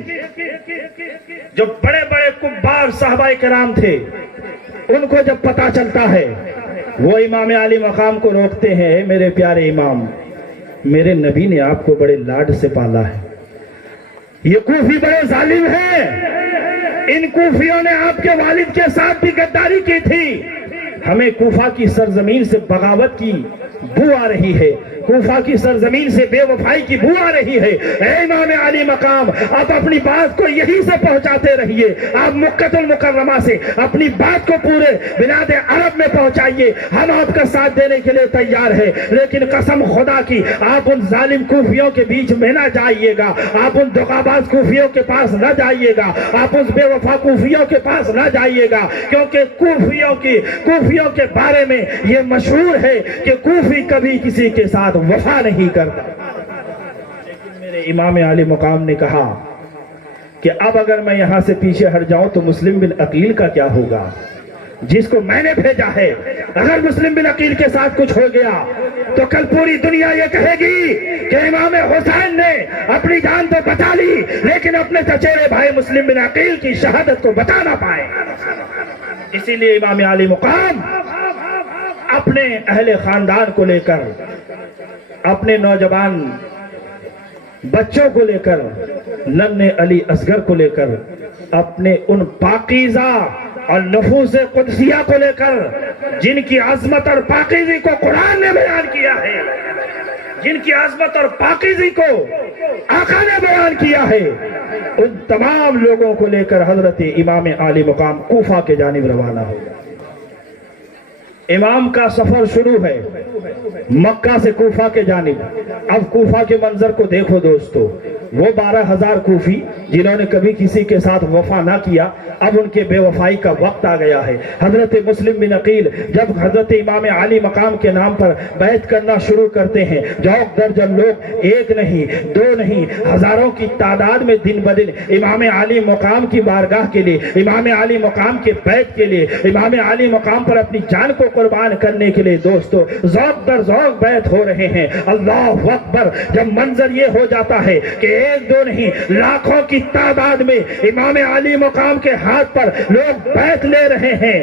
جو بڑے بڑے کبار صحابہ کرام تھے ان کو جب پتا چلتا ہے وہ امام علی مقام کو روکتے ہیں. میرے پیارے امام، میرے نبی نے آپ کو بڑے لاڈ سے پالا ہے، یہ کوفی بڑے ظالم ہیں، ان کوفیوں نے آپ کے والد کے ساتھ بھی غداری کی تھی، ہمیں کوفہ کی سرزمین سے بغاوت کی بو آ رہی ہے، کوفہ کی سرزمین سے بے وفائی کی بو آ رہی ہے. اے امام علی مقام، آپ اپنی بات کو یہیں سے پہنچاتے رہیے، آپ مکۃ المکرمہ سے اپنی بات کو پورے بلاد عرب میں پہنچائیے، ہم آپ کا ساتھ دینے کے لیے تیار ہیں. لیکن قسم خدا کی آپ ان ظالم کوفیوں کے بیچ میں نہ جائیے گا، آپ ان دغاباز کوفیوں کے پاس نہ جائیے گا، آپ اس بے وفا کوفیوں کے پاس نہ جائیے گا، کیونکہ کوفیوں کے بارے میں یہ مشہور ہے کہ کوفی کبھی کسی کے ساتھ وفا نہیں کرتا. لیکن میرے امام علی مقام نے کہا کہ اب اگر میں یہاں سے پیچھے ہٹ جاؤں تو مسلم بن عقیل کا کیا ہوگا، جس کو میں نے بھیجا ہے. اگر مسلم بن عقیل کے ساتھ کچھ ہو گیا تو کل پوری دنیا یہ کہے گی کہ امام حسین نے اپنی جان تو بچا لی لیکن اپنے چچیرے بھائی مسلم بن عقیل کی شہادت کو بچا نہ پائے. اسی لیے امام علی مقام اپنے اہل خاندان کو لے کر، اپنے نوجوان بچوں کو لے کر، ننھے علی اصغر کو لے کر، اپنے ان پاکیزہ اور نفوس قدسیہ کو لے کر جن کی عظمت اور پاکیزی کو قرآن نے بیان کیا ہے، جن کی عظمت اور پاکیزی کو آقا نے بیان کیا ہے، ان تمام لوگوں کو لے کر حضرت امام علی مقام کوفہ کے جانب روانہ ہو گئے. امام کا سفر شروع ہے مکہ سے کوفہ کے جانب. اب کوفہ کے منظر کو دیکھو دوستو، وہ 12,000 کوفی جنہوں نے کبھی کسی کے ساتھ وفا نہ کیا، اب ان کے بے وفائی کا وقت آ گیا ہے. حضرت مسلم بن عقیل جب حضرت امام علی مقام کے نام پر بیعت کرنا شروع کرتے ہیں، جوق درجن لوگ، ایک نہیں دو نہیں، ہزاروں کی تعداد میں دن بدن امام علی مقام کی بارگاہ کے لیے، امام علی مقام کے بیعت کے لیے، امام علی مقام پر اپنی جان کو قربان کرنے کے لیے دوستو ذوق در ذوق بیعت ہو رہے ہیں. اللہ اکبر. جب منظر یہ ہو جاتا ہے کہ ایک دو نہیں لاکھوں کی تعداد میں امام علی مقام کے ہاتھ پر لوگ بیعت لے رہے ہیں،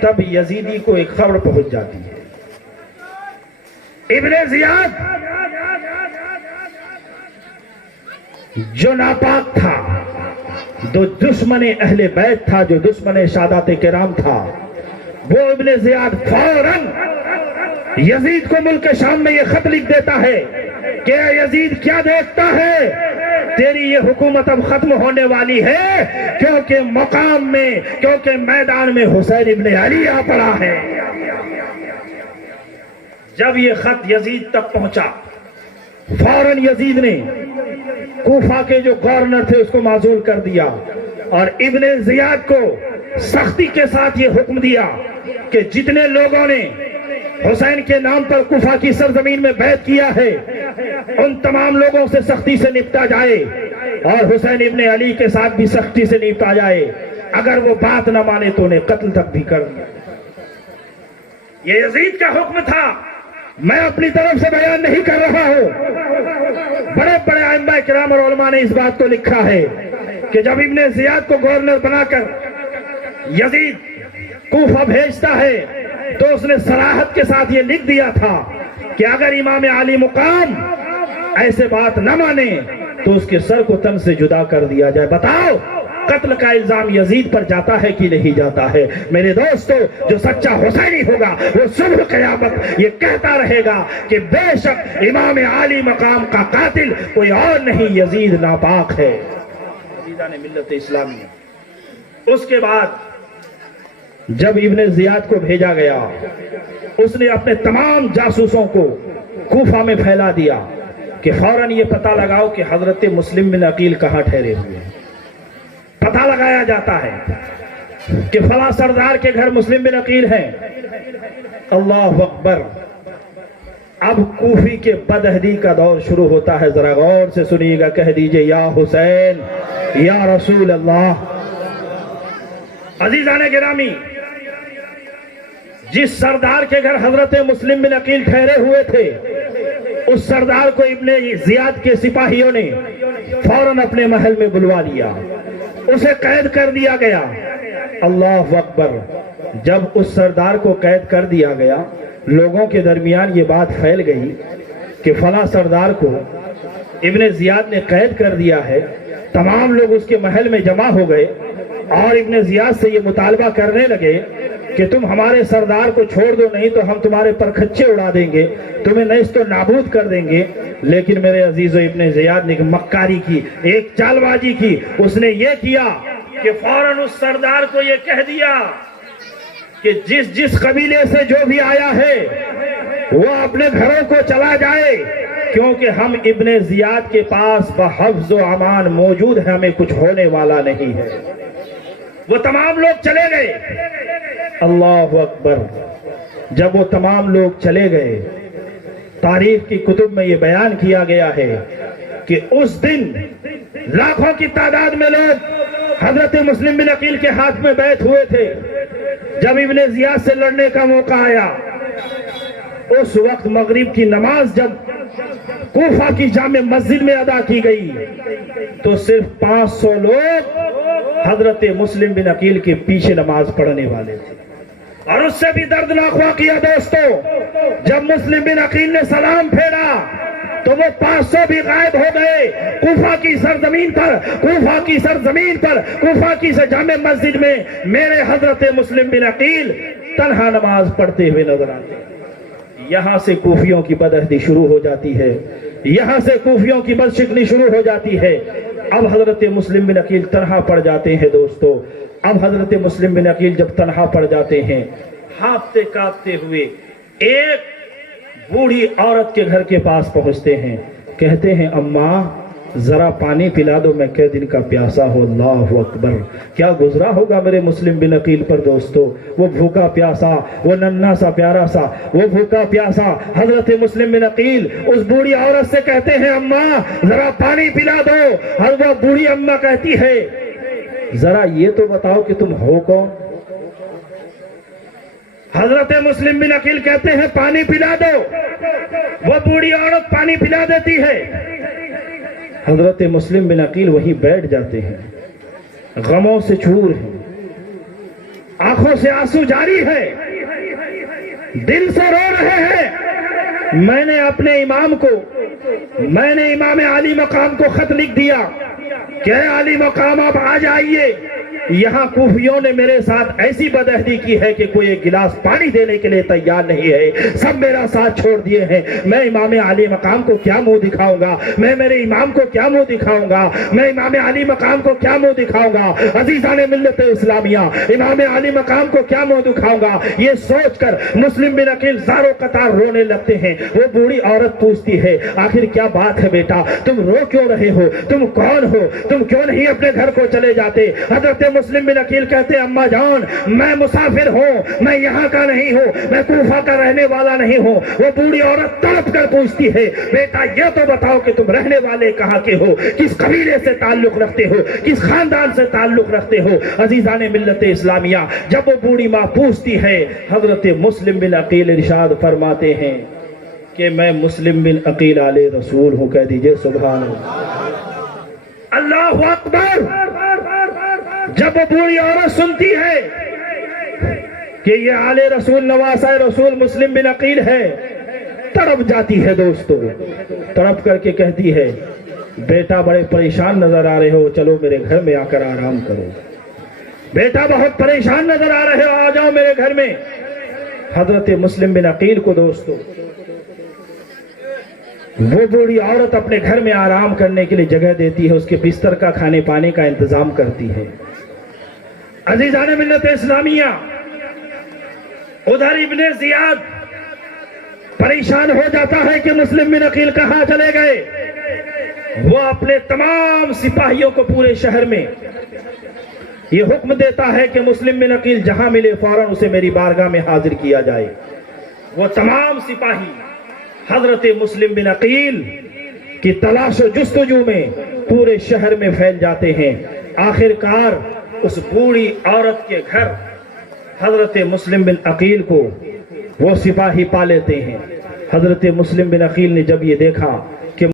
تب یزیدی کو ایک خبر پہنچ جاتی ہے. ابن زیاد جو ناپاک تھا، جو دشمن اہل بیت تھا، جو دشمن سادات کرام تھا، وہ ابن زیاد فوراً یزید کو ملک شام میں یہ خط لکھ دیتا ہے کہ یزید کیا دیکھتا ہے، تیری یہ حکومت اب ختم ہونے والی ہے، کیونکہ مقام میں، کیونکہ میدان میں حسین ابن علی آ پڑا ہے. جب یہ خط یزید تک پہنچا، فوراً یزید نے کوفہ کے جو گورنر تھے اس کو معزول کر دیا اور ابن زیاد کو سختی کے ساتھ یہ حکم دیا کہ جتنے لوگوں نے حسین کے نام پر کوفہ کی سرزمین میں بیعت کیا ہے ان تمام لوگوں سے سختی سے نپٹا جائے اور حسین ابن علی کے ساتھ بھی سختی سے نپٹا جائے. اگر وہ بات نہ مانے تو انہیں قتل تک بھی کر دیا. یہ یزید کا حکم تھا، میں اپنی طرف سے بیان نہیں کر رہا ہوں. بڑے بڑے ائمہ کرام اور علماء نے اس بات کو لکھا ہے کہ جب ابن زیاد کو گورنر بنا کر یزید کوفہ بھیجتا ہے تو اس نے صراحت کے ساتھ یہ لکھ دیا تھا کہ اگر امام علی مقام ایسے بات نہ مانے تو اس کے سر کو تن سے جدا کر دیا جائے. بتاؤ قتل کا الزام یزید پر جاتا ہے کہ نہیں جاتا ہے؟ میرے دوستو، جو سچا حسینی ہوگا وہ صبح قیامت یہ کہتا رہے گا کہ بے شک امام علی مقام کا قاتل کوئی اور نہیں، یزید ناپاک ہے. عزیزان ملت اسلامی، اس کے بعد جب ابن زیاد کو بھیجا گیا، اس نے اپنے تمام جاسوسوں کو کوفہ میں پھیلا دیا کہ فوراً یہ پتہ لگاؤ کہ حضرت مسلم بن عقیل کہاں ٹھہرے ہوئے ہیں. پتہ لگایا جاتا ہے کہ فلاں سردار کے گھر مسلم بن عقیل ہیں. اللہ اکبر. اب کوفی کے بدہدی کا دور شروع ہوتا ہے. ذرا غور سے سنیے گا، کہہ دیجئے یا حسین یا رسول اللہ. عزیزان گرامی، جس سردار کے گھر حضرت مسلم بن عقیل ٹھہرے ہوئے تھے اس سردار کو ابن زیاد کے سپاہیوں نے فوراً اپنے محل میں بلوا لیا، اسے قید کر دیا گیا۔ اللہ اکبر! جب اس سردار کو قید کر دیا گیا، لوگوں کے درمیان یہ بات پھیل گئی کہ فلاں سردار کو ابن زیاد نے قید کر دیا ہے۔ تمام لوگ اس کے محل میں جمع ہو گئے اور ابن زیاد سے یہ مطالبہ کرنے لگے کہ تم ہمارے سردار کو چھوڑ دو، نہیں تو ہم تمہارے پرکھچے اڑا دیں گے، تمہیں نیست و نابود کر دیں گے۔ لیکن میرے عزیزو، ابن زیاد نے ایک مکاری کی، ایک چال بازی کی۔ اس نے یہ کیا کہ فوراً اس سردار کو یہ کہہ دیا کہ جس قبیلے سے جو بھی آیا ہے وہ اپنے گھروں کو چلا جائے، کیونکہ ہم ابن زیاد کے پاس بحفظ و امان موجود ہے، ہمیں کچھ ہونے والا نہیں ہے۔ وہ تمام لوگ چلے گئے۔ اللہ اکبر! جب وہ تمام لوگ چلے گئے، تاریخ کی کتب میں یہ بیان کیا گیا ہے کہ اس دن لاکھوں کی تعداد میں لوگ حضرت مسلم بن عقیل کے ہاتھ میں بیعت ہوئے تھے۔ جب ابن زیاد سے لڑنے کا موقع آیا، اس وقت مغرب کی نماز جب کوفہ کی جامع مسجد میں ادا کی گئی تو صرف 500 لوگ حضرت مسلم بن عقیل کے پیچھے نماز پڑھنے والے تھے۔ اور اس سے بھی دردناک واقعہ دوستو، جب مسلم بن عقیل نے سلام پھیرا تو وہ 500 بھی غائب ہو گئے۔ کوفہ کی سرزمین پر کوفہ کی جامع مسجد میں میرے حضرت مسلم بن عقیل تنہا نماز پڑھتے ہوئے نظر آتے ہیں۔ یہاں سے کوفیوں کی بدعہدی شروع ہو جاتی ہے، یہاں سے کوفیوں کی بدشکلی شروع ہو جاتی ہے۔ اب حضرت مسلم بن عقیل تنہا پڑ جاتے ہیں دوستو۔ اب حضرت مسلم بن عقیل جب تنہا پڑ جاتے ہیں، ہانپتے کانپتے ہوئے ایک بوڑھی عورت کے گھر کے پاس پہنچتے ہیں، کہتے ہیں اماں ذرا پانی پلا دو، میں کئی دن کا پیاسا ہوں۔ اللہ اکبر! کیا گزرا ہوگا میرے مسلم بن عقیل پر دوستو، وہ بھوکا پیاسا، وہ ننھا سا پیارا سا، وہ بھوکا پیاسا حضرت مسلم بن عقیل اس بوڑھی عورت سے کہتے ہیں اماں ذرا پانی پلا دو۔ اور وہ بوڑھی اماں کہتی ہے ذرا یہ تو بتاؤ کہ تم ہو کون؟ حضرت مسلم بن عقیل کہتے ہیں پانی پلا دو۔ وہ بوڑھی عورت پانی پلا دیتی ہے۔ حضرت مسلم بن عقیل وہیں بیٹھ جاتے ہیں، غموں سے چور ہیں، آنکھوں سے آنسو جاری ہے، دل سے رو رہے ہیں۔ میں نے اپنے امام علی مقام کو خط لکھ دیا کہ اے علی مقام آپ آ جائیے، یہاں کوفیوں نے میرے ساتھ ایسی بدعہدی کی ہے کہ کوئی ایک گلاس پانی دینے کے لیے تیار نہیں ہے، سب میرا ساتھ چھوڑ دیے ہیں۔ میں امام علی مقام کو کیا منہ دکھاؤں گا؟ میں میرے امام کو کیا منہ دکھاؤں گا؟ میں امام علی مقام کو کیا منہ دکھاؤں گا؟ عزیزان ملت اسلامیہ، امام علی مقام کو کیا منہ دکھاؤں گا؟ یہ سوچ کر مسلم بن عقیل زاروں قطار رونے لگتے ہیں۔ وہ بوڑھی عورت پوچھتی ہے آخر کیا بات ہے بیٹا، تم رو کیوں رہے ہو؟ تم کون ہو؟ تم کیوں نہیں اپنے گھر کو چلے جاتے؟ حضرت مسلم بن عقیل کہتے ہیں اماں جان میں مسافر ہوں، میں یہاں کا نہیں ہوں، میں کوفہ کا رہنے والا نہیں ہوں۔ وہ بوڑھی عورت تڑپ کر پوچھتی ہے بیٹا یہ تو بتاؤ کہ تم رہنے والے کہاں کے ہو، کس قبیلے سے تعلق رکھتے ہو، کس خاندان سے تعلق رکھتے ہو؟ عزیزان ملت اسلامیہ، جب وہ بوڑھی ماں پوچھتی ہے حضرت مسلم بن عقیل ارشاد فرماتے ہیں کہ میں مسلم بن عقیل آل رسول ہوں۔ کہہ دیجئے سبحان اللہ، اللہ اکبر! جب وہ بوڑھی عورت سنتی ہے کہ یہ آل رسول نواسہ رسول مسلم بن عقیل ہے، تڑپ جاتی ہے دوستو، تڑپ کر کے کہتی ہے بیٹا بڑے پریشان نظر آ رہے ہو، چلو میرے گھر میں آ کر آرام کرو۔ بیٹا بہت پریشان نظر آ رہے ہو، آ جاؤ میرے گھر میں۔ حضرت مسلم بن عقیل کو دوستو وہ بوڑھی عورت اپنے گھر میں آرام کرنے کے لیے جگہ دیتی ہے، اس کے بستر کا کھانے پانے کا انتظام کرتی ہے۔ عزیزان ملت اسلامیہ، ادھر ابن زیاد پریشان ہو جاتا ہے کہ مسلم بن عقیل کہاں چلے گئے۔ وہ اپنے تمام سپاہیوں کو پورے شہر میں یہ حکم دیتا ہے کہ مسلم بن عقیل جہاں ملے فوراً اسے میری بارگاہ میں حاضر کیا جائے۔ وہ تمام سپاہی حضرت مسلم بن عقیل کی تلاش و جستجو میں پورے شہر میں پھیل جاتے ہیں۔ آخر کار اس بوڑھی عورت کے گھر حضرت مسلم بن عقیل کو وہ سپاہی پا لیتے ہیں۔ حضرت مسلم بن عقیل نے جب یہ دیکھا